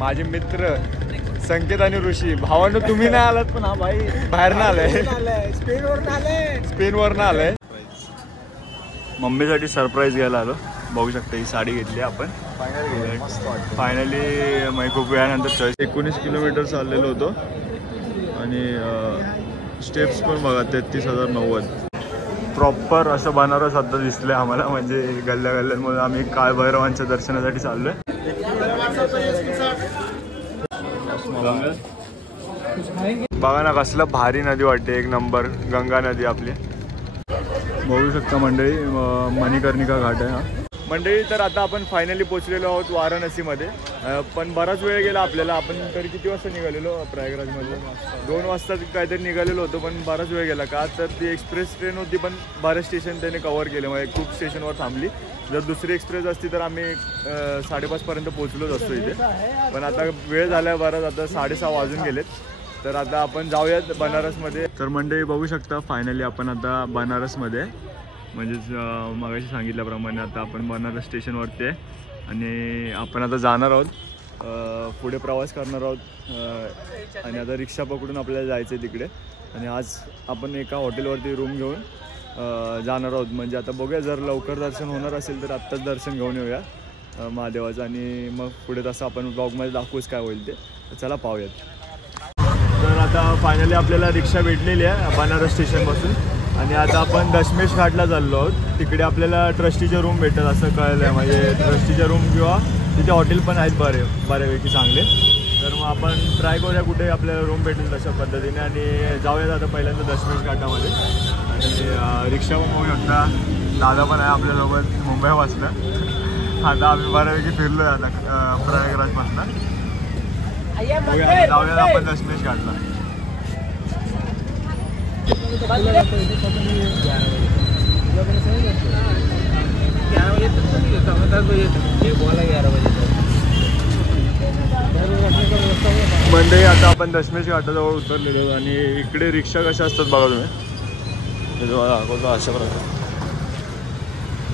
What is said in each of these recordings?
माझे मित्र संकेत आणि ऋषी. भावांनो तुम्ही नाही आलात, पण हा भाई बाहेरनं आलाय, स्पेनवरनं आलाय. मम्मीसाठी सरप्राईज घ्यायला आलो. बघू शकता ही साडी घेतली आपण फायनली. मग खूप वेळानंतर 19 किलोमीटर चाललेलो होतो आणि स्टेप्स पण बघा 33,090. प्रॉपर असं बनारस आता दिसलंय आम्हाला, म्हणजे गल्ल्या गल्ल्यांमुळे आम्ही काळ भैरवांच्या दर्शनासाठी चाललोय. बघा ना कसलं भारी नदी वाटते, एक नंबर गंगा नदी आपली. बघू शकता मंडळी, मणिकर्णिका घाट आहे हा मंडळी. तर आता आपण फायनली पोहोचलेलो आहोत वाराणसीमध्ये. पण बराच वेळ गेला आपल्याला. आपण तरी किती वाजता निघालेलो प्रयागराजमधलं? 2 वाजता काहीतरी निघालेलो होतो, पण बराच वेळ गेला का तर ती एक्सप्रेस ट्रेन होती, पण बरेच स्टेशन त्याने कव्हर केले, म्हणजे खूप स्टेशनवर थांबली. जर दुसरी एक्सप्रेस असती तर आम्ही 5:30पर्यंत पोहोचलोच असतो इथे. पण आता वेळ झाला बराच, आता 6:30 वाजून गेलेत. तर आता आपण जाऊयात बनारसमध्ये. तर मंडळी बघू शकता फायनली आपण आता बनारसमध्ये, म्हणजेच मगाशी सांगितल्याप्रमाणे आता आपण बनारस स्टेशनवरती आहे आणि आपण आता जाणार आहोत, पुढे प्रवास करणार आहोत. आणि आता रिक्षा पकडून आपल्याला जायचं आहे तिकडे. आणि आज आपण एका हॉटेलवरती रूम घेऊन जाणार आहोत. म्हणजे आता बघूया, जर लवकर दर्शन होणार असेल तर आत्ताच दर्शन घेऊन येऊया महादेवाचं, आणि मग पुढे तसं आपण ब्लॉगमध्ये दाखवूच काय होईल ते. चला पाहूयात. तर आता फायनली आपल्याला रिक्षा भेटलेली आहे बनारस स्टेशनपासून आणि आता आपण दशमेश घाटला चाललो आहोत. तिकडे आपल्याला ट्रस्टीचे रूम भेटतात असं कळलं आहे, म्हणजे ट्रस्टीचे रूम किंवा तिथे हॉटेल पण आहेत बऱ्यापैकी चांगले. तर मग आपण ट्राय करूया कुठे आपल्याला रूम भेटेल तशा पद्धतीने आणि जाऊयात आता पहिल्यांदा दशमेश घाटामध्ये. आणि रिक्षा पण बघू शकता, दादा पण आहे आपल्यासोबत मुंबईपासून. आता आम्ही बऱ्यापैकी फिरलो आहे आता प्रयागराजपासून. जाऊयात आपण दशमेश घाटला. मंडळी आता आपण दशमेश घाटाजवळ उतरलेलो आणि इकडे रिक्षा कशा असतात बघा तुम्ही. अशा प्रकारे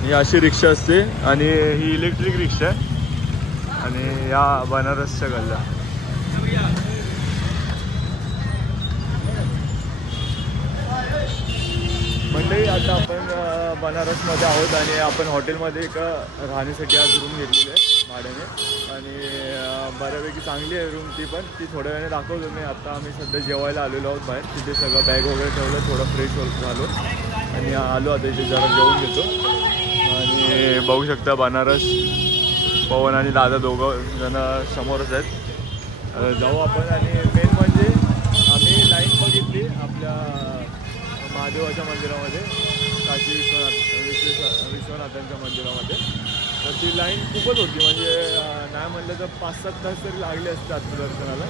ही अशी रिक्षा असते आणि ही इलेक्ट्रिक रिक्षा आहे. आणि या बनारसच्या गल्ल्या. मंडळी आता आपण बनारसमध्ये आहोत आणि आपण हॉटेलमध्ये एक राहण्यासाठी आज रूम घेतलेली आहे भाड्याने. आणि बऱ्यापैकी चांगली आहे रूम ती पण. ती थोड्या वेळाने दाखवतो मी. आता आम्ही सध्या जेवायला आलेलो आहोत बाहेर. तिथे सगळं बॅग वगैरे ठेवलं, थोडं फ्रेश झालो आणि आलो आता इथे जरा जेवून घेतो. आणि बघू शकता बनारस, पवन आणि दादा दोघं जण समोरच आहेत. जाऊ आपण. आणि मेन म्हणजे आम्ही लाईन बघितली आपल्या महादेवाच्या मंदिरामध्ये, काशी विश्वनाथांच्या मंदिरामध्ये. तर ती लाईन खूपच होती, म्हणजे नाही म्हटलं तर 5-7 तास तरी लागले असते आत्ता दर्शनाला.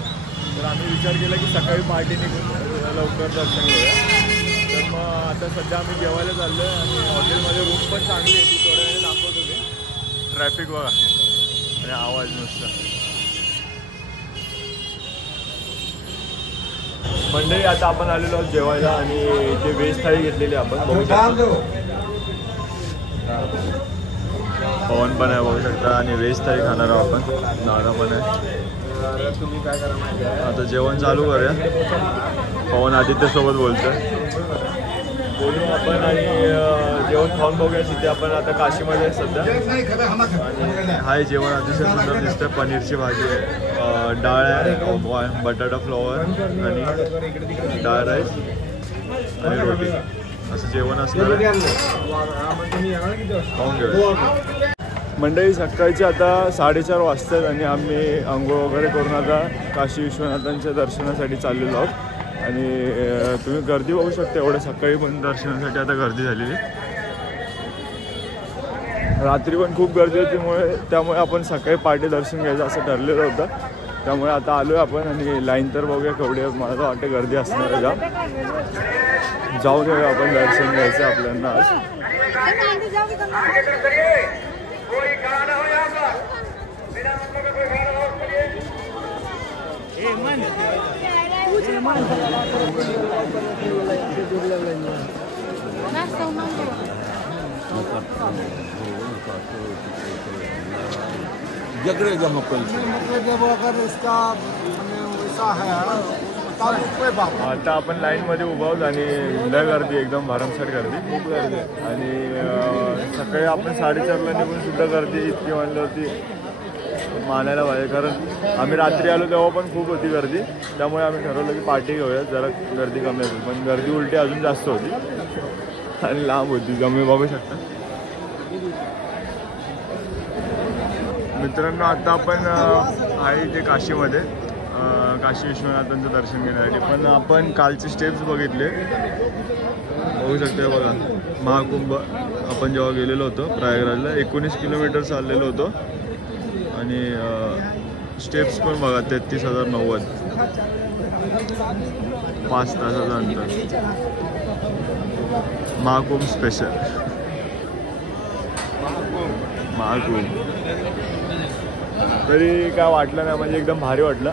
तर आम्ही विचार केला की सकाळी पहाटे निघून लवकर दर्शन घेऊया. तर मग आता सध्या आम्ही जेवायला चाललो आहे आणि हॉटेलमध्ये रूम पण चांगली आहे. ती थोड्या वेळाने दाखवतो मी. ट्रॅफिक बघा आणि आवाज नुसता. मंडळी आता आपण आलेलो आहोत जेवायला आणि इथे व्हेज थाळी घेतलेली आपण बघू शकता. पवन पण आहे बघू शकता आणि व्हेज थाळी खाणार आहोत आपण. दादा पण आहे. आता जेवण चालू करूया. पवन आदित्यसोबत बोलतोय, बोलू आपण आणि जेवण खाऊन बघूया. तिथे आपण आता काशीमध्ये सध्या. आणि हाय जेवण अतिशय सुंदर दिसतं. पनीरची भाजी आहे, डाळ आहे, बटाटा फ्लॉवर आणि डाळ राईस आणि रोटी असं जेवण असणार आहे. खाऊन घेऊया. मंडळी सकाळचे आता 4:30 वाजतात आणि आम्ही आंघोळ वगैरे करून आता काशी विश्वनाथांच्या दर्शनासाठी चाललेलो आहोत. आणि तुम्ही गर्दी बघू शकता, एवढं सकाळी पण दर्शनासाठी आता गर्दी झालेली. रात्री पण खूप गर्दी होती, त्यामुळे आपण सकाळी पहाटे दर्शन घ्यायचं असं ठरलेलं होतं. त्यामुळे आता आलो आहे आपण आणि लाईन तर बघूया केवढी. मला तर वाटतं गर्दी असणार आहे जाम. जाऊन येऊया आपण, दर्शन घ्यायचं आपल्याला आज. जगड़े जमा पर मतलब जब अगर इसका वैसा है आता आपण लाईन मध्ये उभा आहोत आणि लय गर्दी एकदम भरमसाठ गर्दी खूप गर्दी आणि सकाळी आपण 4:30ला निघून सुद्धा गर्दी इतकी म्हणली होती मानायला पाहिजे कारण आम्ही रात्री आलो तेव्हा पण खूप होती गर्दी त्यामुळे आम्ही ठरवलं की पार्टी घेऊया जरा गर्दी कमी होती पण गर्दी उलटी अजून जास्त होती आणि लांब होती तुम्ही बघू शकता मित्रांनो आता आपण आहे इथे काशीमध्ये काशी विश्वनाथांचं दर्शन घेण्यासाठी पण आपण कालचे स्टेप्स बघितले बघू शकते बघा महाकुंभ आपण जेव्हा गेलेलो होतो प्रयागराजला 19 किलोमीटर चाललेलो होतो आणि स्टेप्स पण बघा 33,090 5 तासाचं अंतर महाकुंभ स्पेशल महाकुंभ तरी काय वाटलं नाही म्हणजे एकदम भारी वाटलं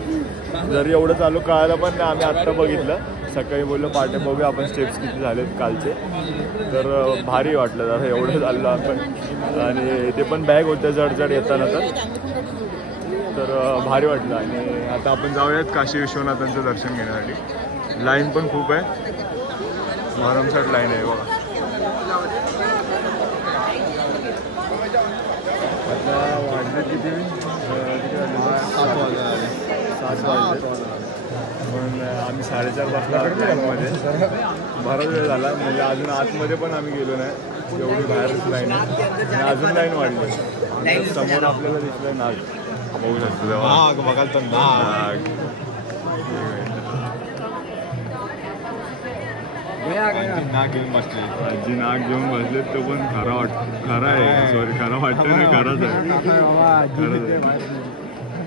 जरी एवढं चालू कळालं पण नाही आम्ही आत्ता बघितलं सकाळी बोललो पाटे बघूया आपण स्टेप्स किती झालेत कालचे तर भारी वाटलं जरा एवढं चाललं आपण आणि ते पण बॅग होत्या जड येताना तर भारी वाटलं आणि आता आपण जाऊयात काशी विश्वनाथांचं दर्शन घेण्यासाठी लाईन पण खूप आहे भरमसाठ लाईन आहे बघा आता वाजले किती 7 वाजले पण आम्ही 4:30 वाजता लाईनमध्ये बराच वेळ झाला म्हणजे अजून आतमध्ये पण आम्ही गेलो नाही एवढी बाहेरच लाईन आहे आणि अजून लाईन वाढली समोर आपल्याला दिसलं नाग बघू शकतो नाग बघाल तर नाग नाग घेऊन बसले आजी नाग घेऊन बसले तो पण खरा आहे सॉरी खरा वाटतं ना खराच आहे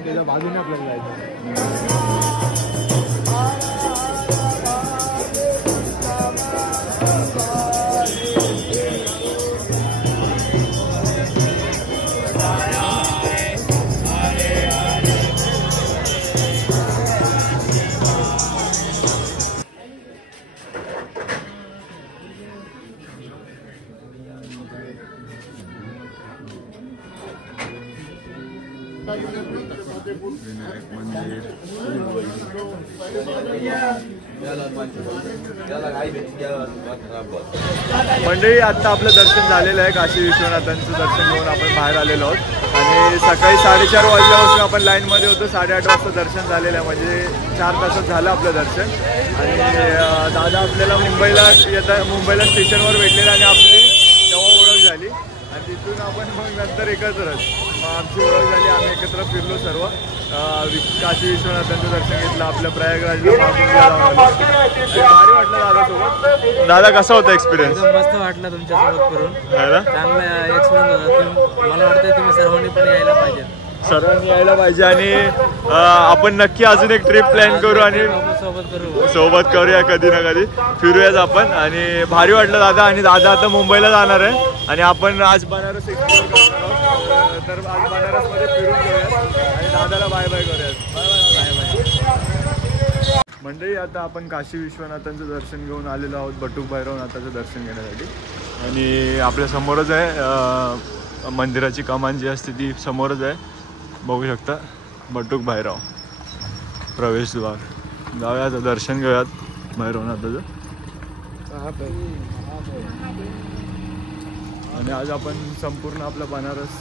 त्याच्या बाजूने आपल्याला जायचं विनायक मंदिर मंडळी आता आपलं दर्शन झालेलं आहे काशी विश्वनाथांचं दर्शन घेऊन आपण बाहेर आलेलो आहोत आणि सकाळी 4:30 वाजल्यापासून आपण लाईनमध्ये होतो 8:30 वाजता दर्शन झालेलं आहे म्हणजे 4 तासात झालं आपलं दर्शन आणि दादा आपल्याला मुंबईला स्टेशनवर भेटलेला आणि आपली तेव्हा ओळख झाली आणि तिथून आपण मग नंतर एकत्रच मग आमची ओळख झाली आम्ही एकत्र फिरलो सर्व काशी विश्वनाथांचं दर्शन घेतलं आपल्या प्रयागराजला भारी वाटलं दादासोबत दादा कसा होता एक्सपिरियन्स मस्त वाटलं तुमच्यासोबत करून चांगला एक्सपिरियन्स होता मला वाटतं तुम्ही सर्वांनी पण यायला पाहिजे सर्वांनी यायला पाहिजे आणि आपण नक्की अजून एक ट्रिप प्लॅन करू आणि सोबत करूया कधी ना कधी फिरूयाच आपण आणि भारी वाटलं दादा आणि दादा आता मुंबईला जाणार आहे आणि आपण आज बनारस एक्सप्लोर करणार आहोत तर आज बनारसमध्ये फिरून घेऊयात आणि दादाला बाय बाय करूयात बाय बाय मंडळी आता आपण काशी विश्वनाथांचं दर्शन घेऊन आलेलो आहोत बटुक भैरवनाथाचं दर्शन घेण्यासाठी आणि आपल्या समोरच आहे मंदिराची कमान जी असते ती समोरच आहे बघू शकता बटुक भैरव प्रवेशद्वार जाऊयात दर्शन घेऊयात भैरवनाथाचं आणि आज आपण संपूर्ण आपलं बनारस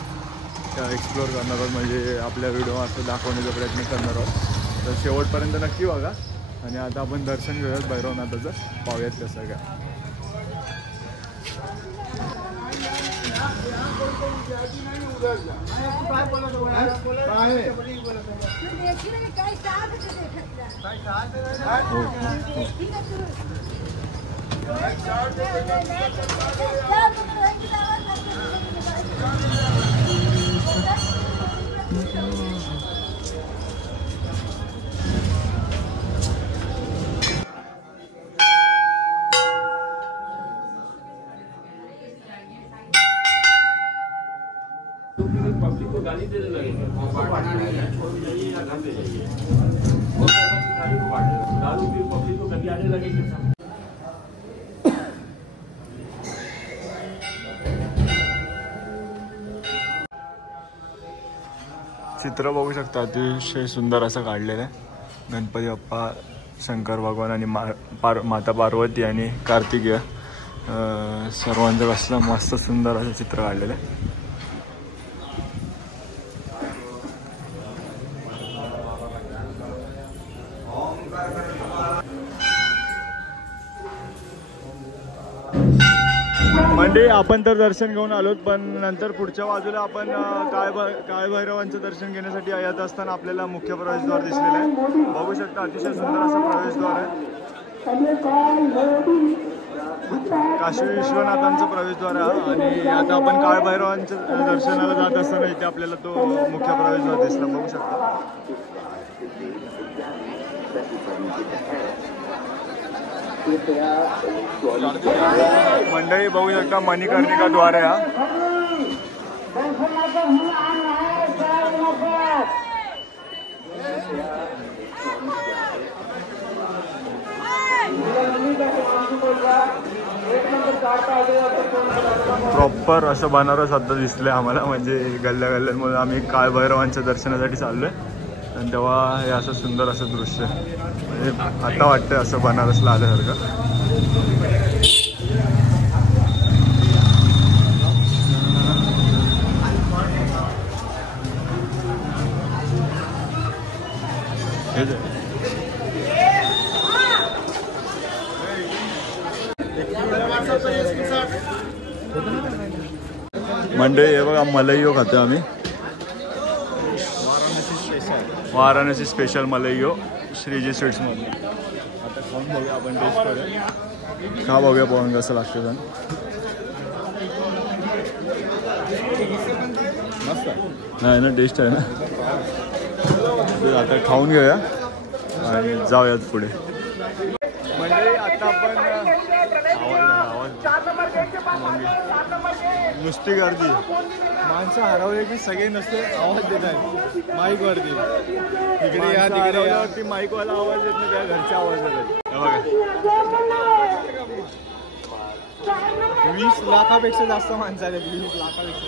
एक्सप्लोअर करणार आहोत म्हणजे आपल्या व्हिडिओ असं दाखवण्याचा प्रयत्न करणार आहोत तर शेवटपर्यंत नक्की बघा आणि आता आपण दर्शन घेऊयात भैरवनाथाचं पाहूयात कसं काय पब्लिक को गाली देने लगेंगे दारू की पब्लिक को गाली आने लगेगी चित्र बघू शकता, अतिशय सुंदर असं काढलेलं आहे. गणपती बाप्पा, शंकर भगवान आणि माता पार्वती आणि कार्तिकेय सर्वांचं कसलं मस्त सुंदर असं चित्र काढलेलं आहे. मंडळी आपण तर दर्शन घेऊन आलोत, पण नंतर पुढच्या बाजूला आपण काळ भैरवांचं दर्शन घेण्यासाठी येत असताना आपल्याला मुख्य प्रवेशद्वार दिसलेलं आहे. बघू शकता अतिशय सुंदर असं प्रवेशद्वार आहे. काशी विश्वनाथांचं प्रवेशद्वार आहे आणि आता आपण काळ भैरवांच्या दर्शनाला जात असताना इथे आपल्याला तो मुख्य प्रवेशद्वार दिसला. बघू शकता. मंडळी बघू शकता मणिकर्णिका द्वार आहे हा. प्रॉपर असं बनारस आता दिसलंय आम्हाला, म्हणजे गल्ल्या गल्ल्यांमुळे आम्ही काळ भैरवांच्या दर्शनासाठी चाललोय आणि तेव्हा हे असं सुंदर असं दृश्य म्हणजे आता वाटतंय असं बनारसला आल्यासारखं. मंडळी हे बघा मलईयो खातो आम्ही, वाराणसी स्पेशल मलईयो श्रीजी स्वीट्स मधून. आता खाऊन बघूया आपण, टेस्ट करूया. खा बघूया पाहून कसं लागतं जण. मस्त नाही ना, टेस्ट आहे ना. आता खाऊन घेऊया आणि जाऊयात पुढे. मंडळी आता आपण नुसती गर्दी, माणसं हरवले की सगळे नुसते आवाज देत आहेत माईक वरती. तिकडे या तिकडे यावरती माईकवाला आवाज येत नाही, त्या घरचे आवाज येतात. बघा 20 लाखापेक्षा जास्त माणसं आले. 20 लाखापेक्षा.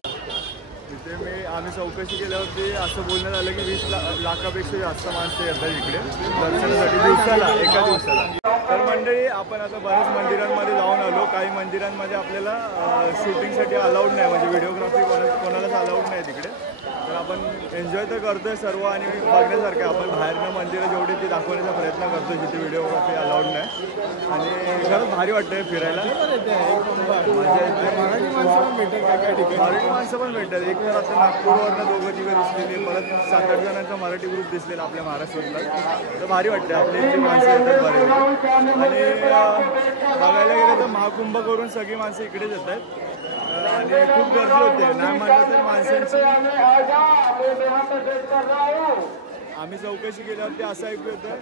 तिथे आम्ही चौकशी केल्यावरती असं बोलण्यात आलं की 20 लाखापेक्षा जास्त माणसं येतात इकडे दर्शनासाठी दिवसाला, एका दिवसाला. तर मंडळी आपण आता बऱ्याच मंदिरांमध्ये जाऊन आलो. काही मंदिरांमध्ये आपल्याला शूटिंगसाठी अलाउड नाही, म्हणजे व्हिडिओग्राफी कोणालाच अलाउड नाही तिकडे. तर आपण एन्जॉय तर करतोय सर्व आणि बघण्यासारखं. आपण बाहेरनं मंदिरं जेवढी ती दाखवण्याचा प्रयत्न करतोय जिथे व्हिडिओग्राफी अलाउड नाही. आणि खरंच भारी वाटतंय फिरायला, मजा येते. मराठी माणसं पण भेटतात. एक तर आता नागपूरवरनं दोघं तिघं दिसलेली, परत 7-8 जणांचा मराठी ग्रुप दिसलेला आपल्या महाराष्ट्रातला. तर भारी वाटतं, आपले इथली माणसं येतात बरे. आणि बघायला गेलं तर महाकुंभ करून सगळी माणसं इकडेच येत आहेत आणि खूप गर्दी होते. नाही म्हटलं तर माणसांची आम्ही चौकशी केल्यावरती असं ऐकू येतं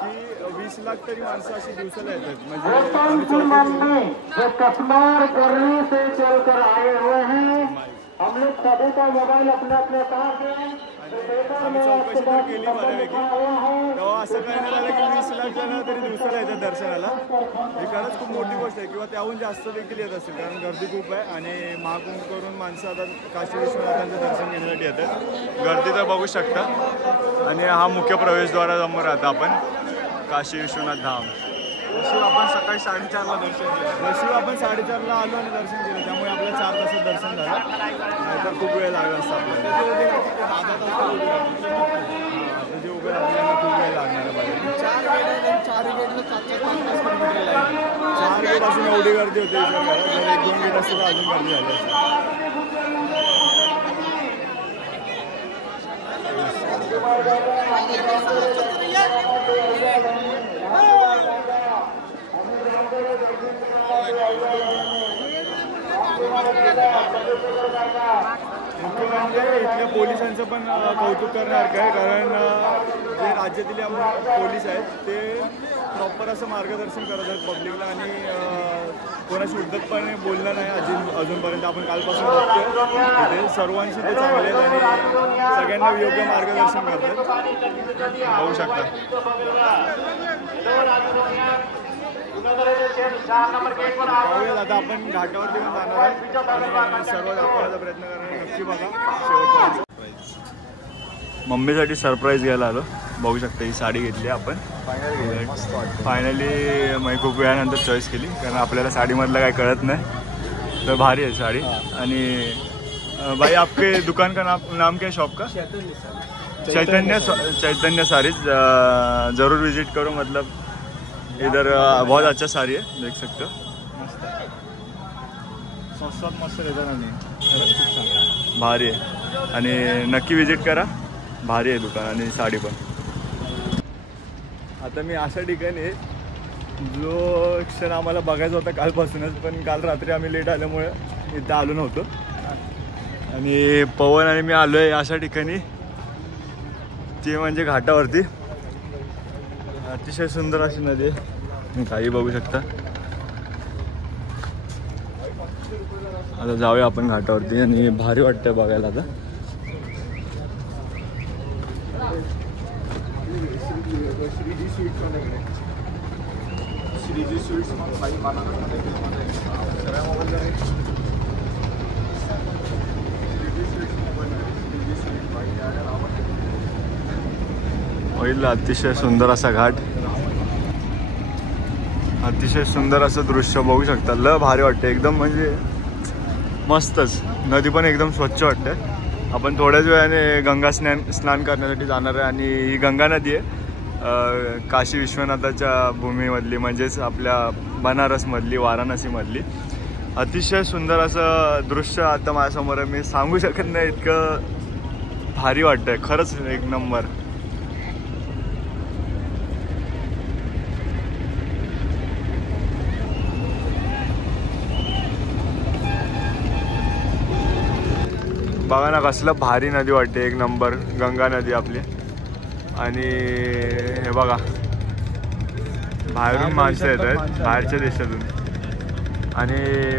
की 20 लाख तरी माणसं अशी दिवसाला येतात. म्हणजे आम्ही चौकशी तर केली बऱ्यापैकी. तेव्हा असं कळण्यात आलं की 20 लाख जण तरी दिवसाला येतात दर्शनाला. ही खरंच खूप मोठी गोष्ट आहे, किंवा त्याहून जास्त देखील येत असेल, कारण गर्दी खूप आहे. आणि महाकुंभ करून माणसं आता काशी विश्वनाथांचं दर्शन घेण्यासाठी येतात. गर्दी तर बघू शकता. आणि हा मुख्य प्रवेशद्वारासमोर आता आपण काशी विश्वनाथ धाम. नशीब आपण सकाळी 4:30ला दर्शन केलं. नशीब आपण 4:30ला आलो आणि दर्शन केलं, त्यामुळे आपल्याला 4 तासात दर्शन झालं. नाहीतर खूप वेळ लागला असता आपल्याला. तुझे उभे आपल्याला खूप वेळ लागणार आहे. 4 गेट असून एवढी गर्दी होती. जर 1-2 गेट असते तर अजून गर्दी झाली असते. मुख्य म्हणजे इथल्या पोलिसांचं पण कौतुक करण्यासारखं आहे, कारण जे राज्यातील पोलीस आहेत ते प्रॉपर असं मार्गदर्शन करत आहेत पब्लिकला. आणि कोणाशी उद्धटपणे बोलणं नाही अजूनपर्यंत. आपण कालपासून बघतोय तिथे सर्वांशी ते चांगले आहेत आणि सगळ्यांना योग्य मार्गदर्शन करतात. होऊ शकतं. पाहूयात आता आपण घाटावरती पण जाणार आहे आणि सर्व दाखवण्याचा प्रयत्न करणार. नक्की बघा शेवटपर्यंत. मम्मीसाठी सरप्राईज घ्यायला आलो. बघू शकता ही साडी घेतली आपण फायनली. मग खूप वेळानंतर चॉईस केली कारण आपल्याला साडीमधलं काही कळत नाही. तर भारी आहे साडी. आणि भाई आपके दुकान का नाम क्या है शॉप का? चैतन्य साड़ीज. ज़रूर विजिट करो. मतलब इधर बहुत अच्छा साड़ी है, देख सकते हो. स्वस्तात मस्त देतात आणि खरंच खूप छान भारी आहे. आणि नक्की विजिट करा. भारी आहे दुकान आणि साडी पण. आता मी अशा ठिकाणी आहे जो क्षण आम्हाला बघायचा होता कालपासूनच, पण काल रात्री आम्ही लेट आल्यामुळे इथं आलो नव्हतो. आणि पवन आणि मी आलो आहे अशा ठिकाणी, ते म्हणजे घाटावरती. अतिशय सुंदर अशी नदी आहे, काही बघू शकता. आता जाऊया आपण घाटावरती आणि भारी वाटतंय बघायला. आता श्रीजी स्वीट्स वगैरे श्रीजी स्वीट्स मग बाई मानाकडे सगळ्या मोबाईल होईल. अतिशय सुंदर असा घाट, अतिशय सुंदर असं दृश्य बघू शकता. लय भारी वाटतं एकदम, म्हणजे मस्तच. नदी पण एकदम स्वच्छ वाटते. आपण थोड्याच वेळाने गंगा स्नान करण्यासाठी जाणार आहे. आणि ही गंगा नदी आहे काशी विश्वनाथाच्या भूमीमधली, म्हणजेच आपल्या बनारसमधली, वाराणसीमधली. अतिशय सुंदर असं दृश्य आता माझ्यासमोर आहे. मी सांगू शकत नाही, इतकं भारी वाटतंय खरंच, एक नंबर. बघा ना कसलं भारी नदी वाटते, एक नंबर गंगा नदी आपली. आणि हे बघा बाहेरून माणसं येत आहेत, बाहेरच्या देशातून. आणि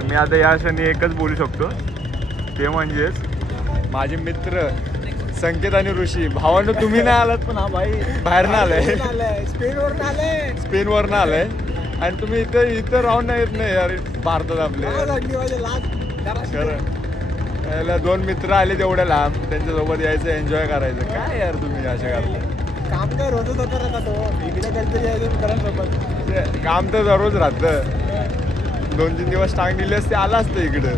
मी आता या क्षणी एकच बोलू शकतो, ते म्हणजेच माझे मित्र संकेत आणि ऋषी. भावांनो तुम्ही नाही आलात, पण हा भाई बाहेरनं आलाय, स्पेनवरनं आलाय. आणि तुम्ही इथं राहून नाही येत नाही यार भारतात आपले. खरं याला 2 मित्र आले तेवढ्या लांब, त्यांच्यासोबत यायचं, एन्जॉय करायचं. काय यार तुम्ही असे करता? काम काय रोजच होतं ना तो इकडे काहीतरी यायचं करायला. काम तर दररोज राहतं. 2-3 दिवस टांग दिली असते, आला असतं इकडं.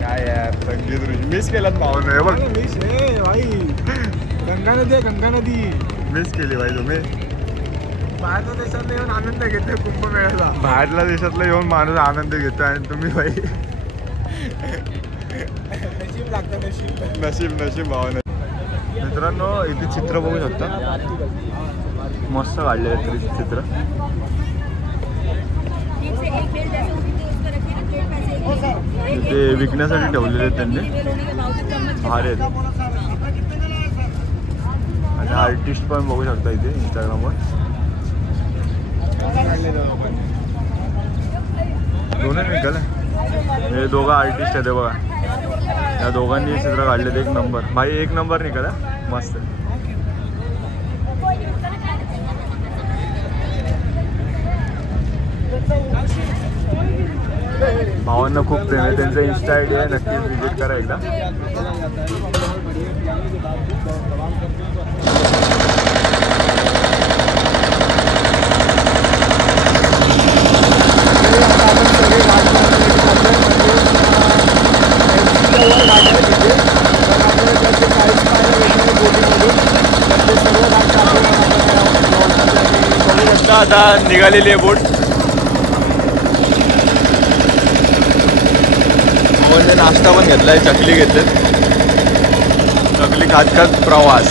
काय यार संगीत ऋषी मिस केलात भावना. हे बघ मिस रे भाई, गंगा नदी आहे, गंगा नदी मिस केली भाई तुम्ही. बाहेरच्या देशातला येऊन आनंद घेतोय कुंभमेळ्याचा. बाहेरल्या देशातला येऊन माणूस आनंद घेतो आणि तुम्ही भाई नशीब लागतं, नशीब. नशीब नशीब भावना. मित्रांनो इथे चित्र बघू शकता, मस्त काढले आहेत चित्र. इथे विकण्यासाठी ठेवलेले आहेत त्यांनी, भारी आहेत. आणि आर्टिस्ट पण बघू शकता इथे इंस्टाग्रामवर. दोनच निघाल, हे दोघं आर्टिस्ट आहेत बघा. या दोघांनी चित्र काढलेत, एक नंबर भाई, एक नंबर निघाला, मस्त. भावांना खूप प्रेम आहे. त्यांचं इन्स्टा आयडी आहे, नक्कीच विजिट करा एकदा. आता निघालेली आहे बोट. म्हणजे नाश्ता पण घेतलाय, चकली घेतले, चकली खात खात प्रवास.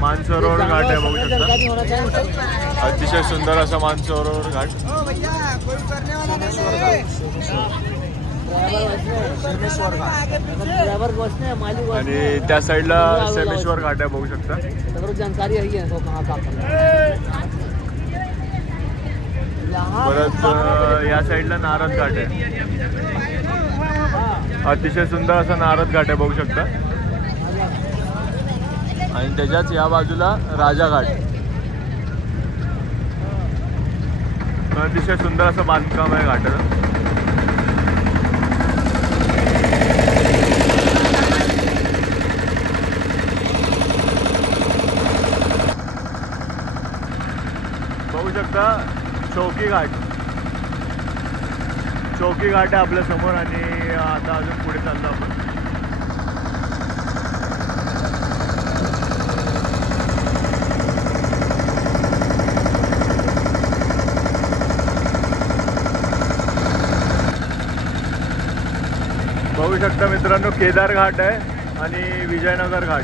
मानसरोवर घाट आहे बघू शकता, अतिशय सुंदर असा मानसरोवर घाट. आणि त्या साईडला सेमेश्वर घाट आहे बघू शकता. परत या साईडला नारद घाट आहे, अतिशय सुंदर असा नारद घाट आहे बघू शकता. आणि त्याच्याच या बाजूला राजा घाट. अतिशय सुंदर असं बांधकाम आहे घाटाचं. बघू शकता चौकी घाट आहे आपल्या समोर आणि आता अजून पुढे चाललो आपण. बघू शकता मित्रांनो केदार घाट आहे आणि विजयनगर घाट.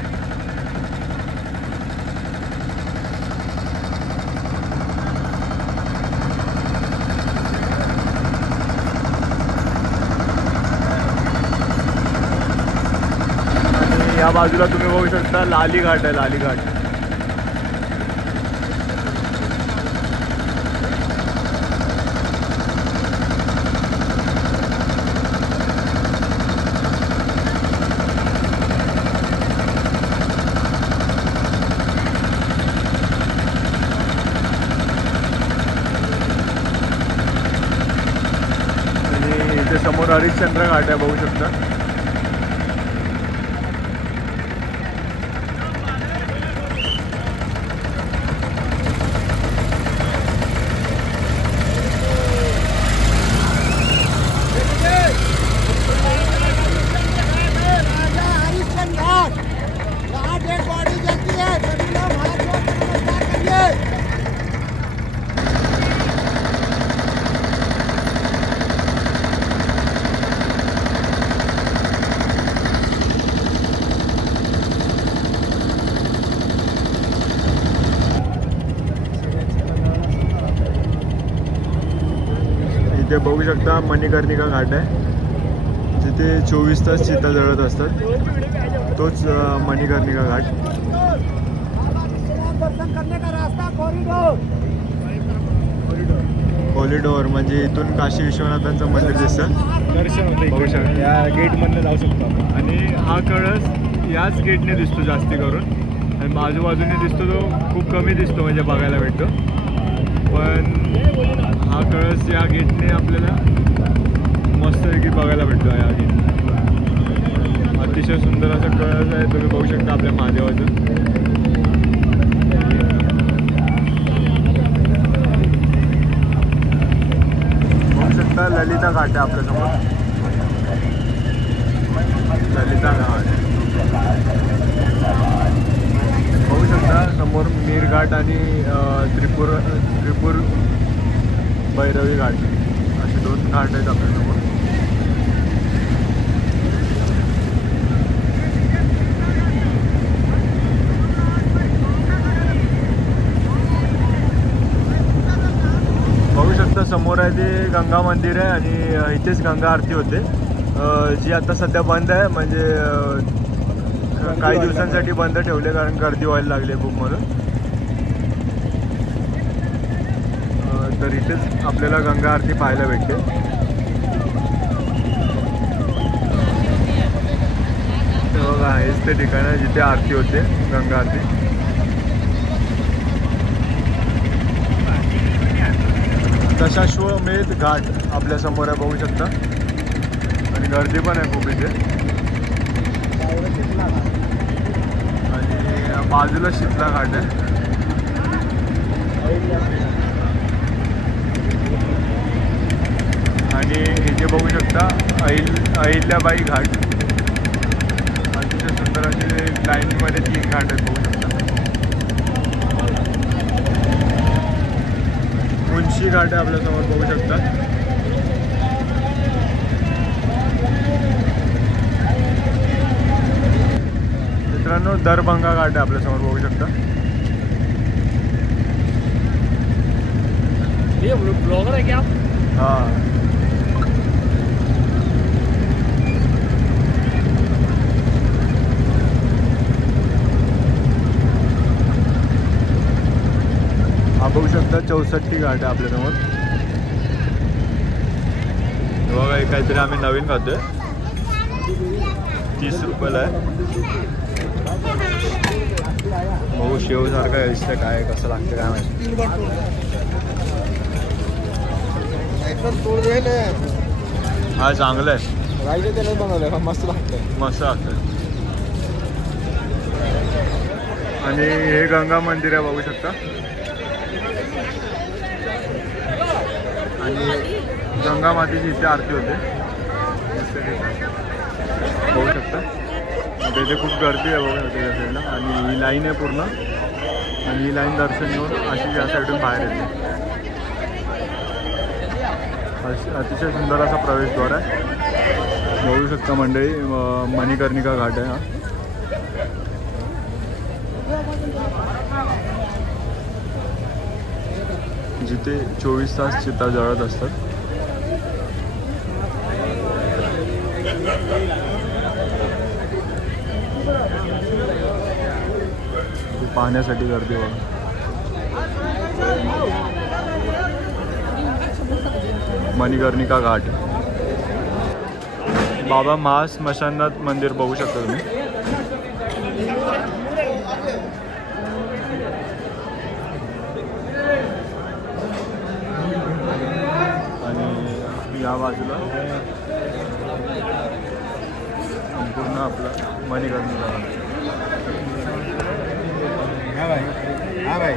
आणि या बाजूला तुम्ही बघू शकता लाली घाट आहे. लाली घाट इथे समोर हरिश्चंद्र घाट आहे बघू शकता. इथे बघू शकता मणिकर्णिका घाट आहे. जिथे 24 तास चिता जळत असतात. तोच मणिकर्णिका घाट. कॉरिडोर म्हणजे इथून काशी विश्वनाथांचं मंदिर दिसतं. दर्शन होतं या गेटमधनं जाऊ शकतो आपण. आणि हा कळस याच गेटने दिसतो जास्ती करून आणि बाजूबाजूने दिसतो तो खूप कमी दिसतो म्हणजे बघायला भेटतो. पण हा कळस या गेटने आपल्याला मस्तपैकी बघायला भेटतो. या गेटने अतिशय सुंदर असं कळस आहे. तुम्ही बघू शकता आपल्या महादेवाचं. बघू शकता ललिता घाट आहे आपल्यासमोर. ललिता घाट बघू शकता समोर मीरघाट आणि त्रिपूर भैरवी घाट असे 2 घाट आहेत आपल्यासमोर. बघू शकता समोर आहे ते गंगा मंदिर आहे आणि इथेच गंगा आरती होते जी आता सध्या बंद आहे. म्हणजे काही दिवसांसाठी बंद ठेवले कारण गर्दी व्हायला लागली खूप म्हणून. तर इथेच आपल्याला गंगा आरती पाहायला भेटते. बघा हेच ते ठिकाण आहे जिथे आरती होते गंगा आरती. दशाश्वमेध घाट आपल्यासमोर आहे बघू शकता आणि गर्दी पण आहे खूप इथे. आणि बाजूला शीतला घाट आहे. आणि इथे बघू शकता अहिल्याबाई घाट. अतिशय सुंदर असे लाईनमध्ये 3 घाट आहेत बघू शकता. मुंशी घाट आहे आपल्यासमोर बघू शकता. मित्रांनो दरभंगा घाट आहे आपल्यासमोर बघू शकता. ये ब्लॉगर है क्या आप? हां हा बघू शकता 64 घाट आहे आपल्यासमोर. बघा हे काहीतरी आम्ही नवीन खातोय. 30 रुपयाला आहे. बघू शेव सारखं दिसतं काय कसं लागतं काय माहिती. एकदम तोड दे ना. हा चांगलं आहे. राईचे त्याला बनवलं मस्त लागतंय. मस्त लागतं. आणि हे गंगा मंदिर आहे बघू शकता. आणि गंगा मातेची इथे आरती होते बघू शकता. आता इथे खूप गर्दी आहे बघू शकता त्या साईडला. आणि ही लाईन आहे पूर्ण. आणि ही लाईन दर्शन घेऊन अशी या साईडून बाहेर येते. अतिशय सुंदर असा प्रवेशद्वार आहे बघू शकता मंडळी. मणिकर्णिका घाट आहे हा. जिथे 24 तास चिता जळत असतात. पाहण्यासाठी गर्दी बघा. मणिकर्णिका घाट. बाबा महाश्मशाननाथ मंदिर बघू शकता तुम्ही. आणि या बाजूला संपूर्ण आपलं मणिकर्णिका घाट. हा भाई.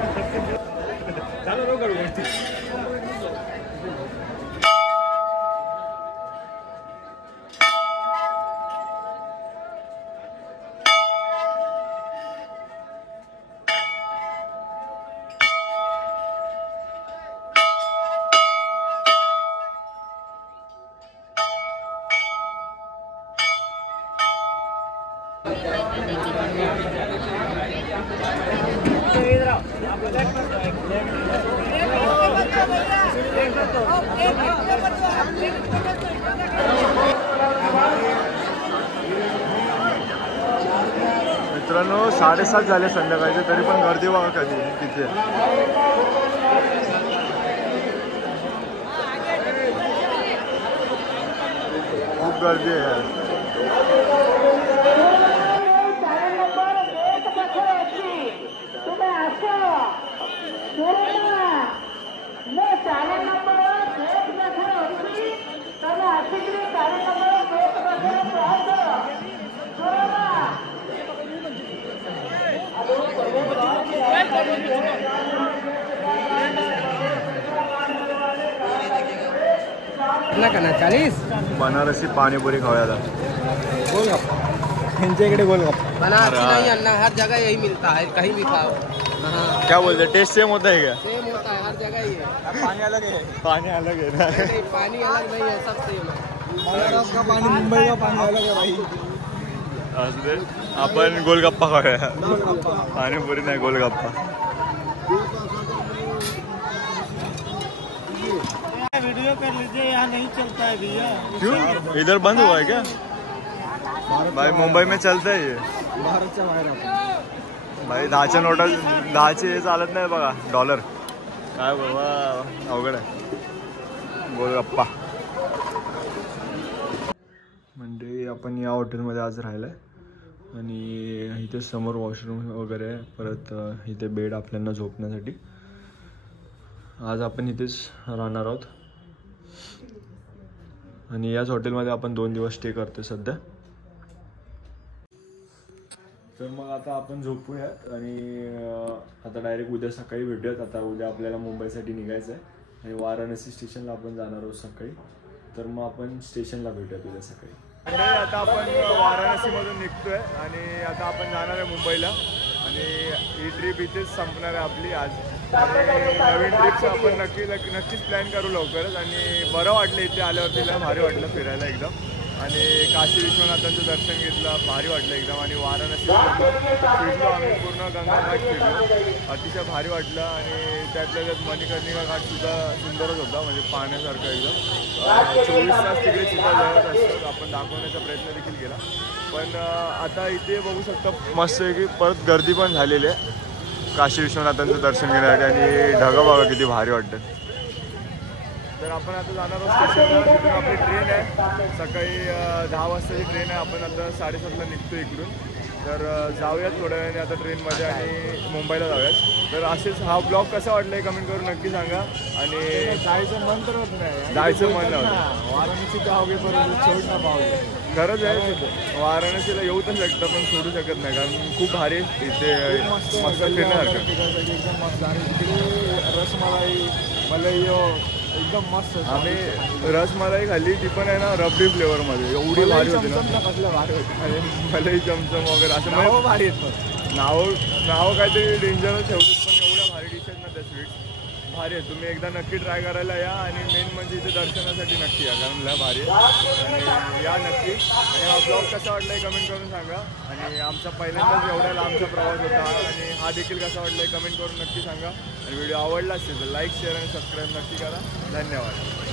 मित्रांनो 7:30 झाले संध्याकाळचे तरी पण गर्दी बघा कधी तिथे. खूप गर्दी आहे. ना 40 बनारसी पाणीपुरी खाऊया. गोलगप्पा यांच्या इकडे गोलगप्पा. बनारसी नहीं अन्ना, हर जगह यही मिलता है, कहीं भी खाओ. क्या बोलते टेस्ट सेम होता है क्या? सेम होता है, हर जगह ही है. पाणी अलग आहे. पाणी अलग आहे ना. नहीं, पानी अलग नहीं है, सब सेम है. बनारस का पाणी मुंबई का पाणी अलग आहे भाई. असं ते आपण गोलगप्पा खाऊया. पाणीपुरी नाही गोलगप्पा. वीडियो कर लीजिए. यहाँ नहीं चलता है भैया. क्यों इधर बंद हुआ है क्या? भाई मुंबई में चलता है ये. भारतच्या बाहेर आपण. भाई 10च्या नोटा 10चे चालत नाही बघा. डॉलर काय बाबा अवघड आहे. गोलगप्पा. म्हणजे आपण या हॉटेलमध्ये आज राहिलं आहे. आणि इथे समोर वॉशरूम वगैरे आहे. परत इथे बेड आपल्याला झोपण्यासाठी. आज आपण इथेच राहणार आहोत. आणि याच हॉटेलमध्ये आपण 2 दिवस स्टे करतो सध्या. तर मग आता आपण झोपूयात. आणि आता डायरेक्ट उद्या सकाळी भेटूयात. आता उद्या आपल्याला मुंबईसाठी निघायचं आहे. आणि वाराणसी स्टेशनला आपण जाणार आहोत सकाळी. तर मग आपण स्टेशनला भेटूयात उद्या सकाळी. आता आपण वाराणसीमधून निघतोय आणि आता आपण जाणार आहे मुंबईला. आणि ही ट्रिप इथेच संपणार आहे आपली आज. नवीन ट्रिपचं आपण नक्कीच प्लॅन करू लवकरच. आणि बरं वाटलं इथे आल्यावर. तिला भारी वाटलं फिरायला एकदम. आणि काशी विश्वनाथांचं दर्शन घेतलं, भारी वाटलं एकदम. आणि वाराणसी फिरलो आम्ही, पूर्ण गंगा घाट फिरलो, अतिशय भारी वाटलं. आणि त्यातल्या त्यात मणिकर्णिका घाटसुद्धा सुंदरच होता, म्हणजे पाहण्यासारखं एकदम. 24 तास तिकडे चिता जळत असतात, आपण दाखवण्याचा प्रयत्न देखील केला. पण आता इथे बघू शकता मस्त आहे की परत गर्दी पण झालेली आहे काशी विश्वनाथांचं दर्शन घेण्यासाठी. आणि ढगं बघा किती भारी वाटतं. तर आपण आता जाणार आहोत स्टेशनला. तिथून आपली ट्रेन आहे सकाळी 10 वाजताची ट्रेन आहे. आपण आता 7:30ला निघतो इकडून. तर जाऊयात थोड्या वेळाने आता ट्रेनमध्ये आणि मुंबईला जाऊयात. तर असेच हा ब्लॉग कसा वाटला आहे कमेंट करून नक्की सांगा. आणि जायचं मन तर होत नाही, जायचं मन नव्हतं. वाराणसी गावगे पर्यंत सोड ना पावगे. खरंच आहे, वाराणसीला येऊ तर शकतं पण सोडू शकत नाही, कारण खूप भारी इथे मस्त फिरण्यासारखं. तिकडसाठी एकदम मस्त. आणि तिकडे रसमलाई मलाई एकदम मस्त. आम्ही रसमलाई खाल्ली, ती पण आहे ना रबडी फ्लेवरमध्ये, एवढी भारी होती ना. कसलं भारी होती. मलाई चमचम वगैरे असं नावं भारी आहेत. नाव काहीतरी डेंजरच ठेवतात, पण एवढ्या भारी डिश आहेत ना त्या स्वीट्स, भारी आहे. तुम्ही एकदा नक्की ट्राय करायला या. आणि मेन म्हणजे इथे दर्शनासाठी नक्की या, कारण लय भारी आहे. आणि या नक्की. आणि हा ब्लॉग कसा वाटला आहे कमेंट करून सांगा. आणि आमचा पहिल्यांदाच एवढा लांबचा प्रवास होता, आणि हा देखील कसा वाटला आहे कमेंट करून नक्की सांगा. आणि व्हिडिओ आवडला असेल तर लाईक शेअर आणि सबस्क्राईब नक्की करा. धन्यवाद.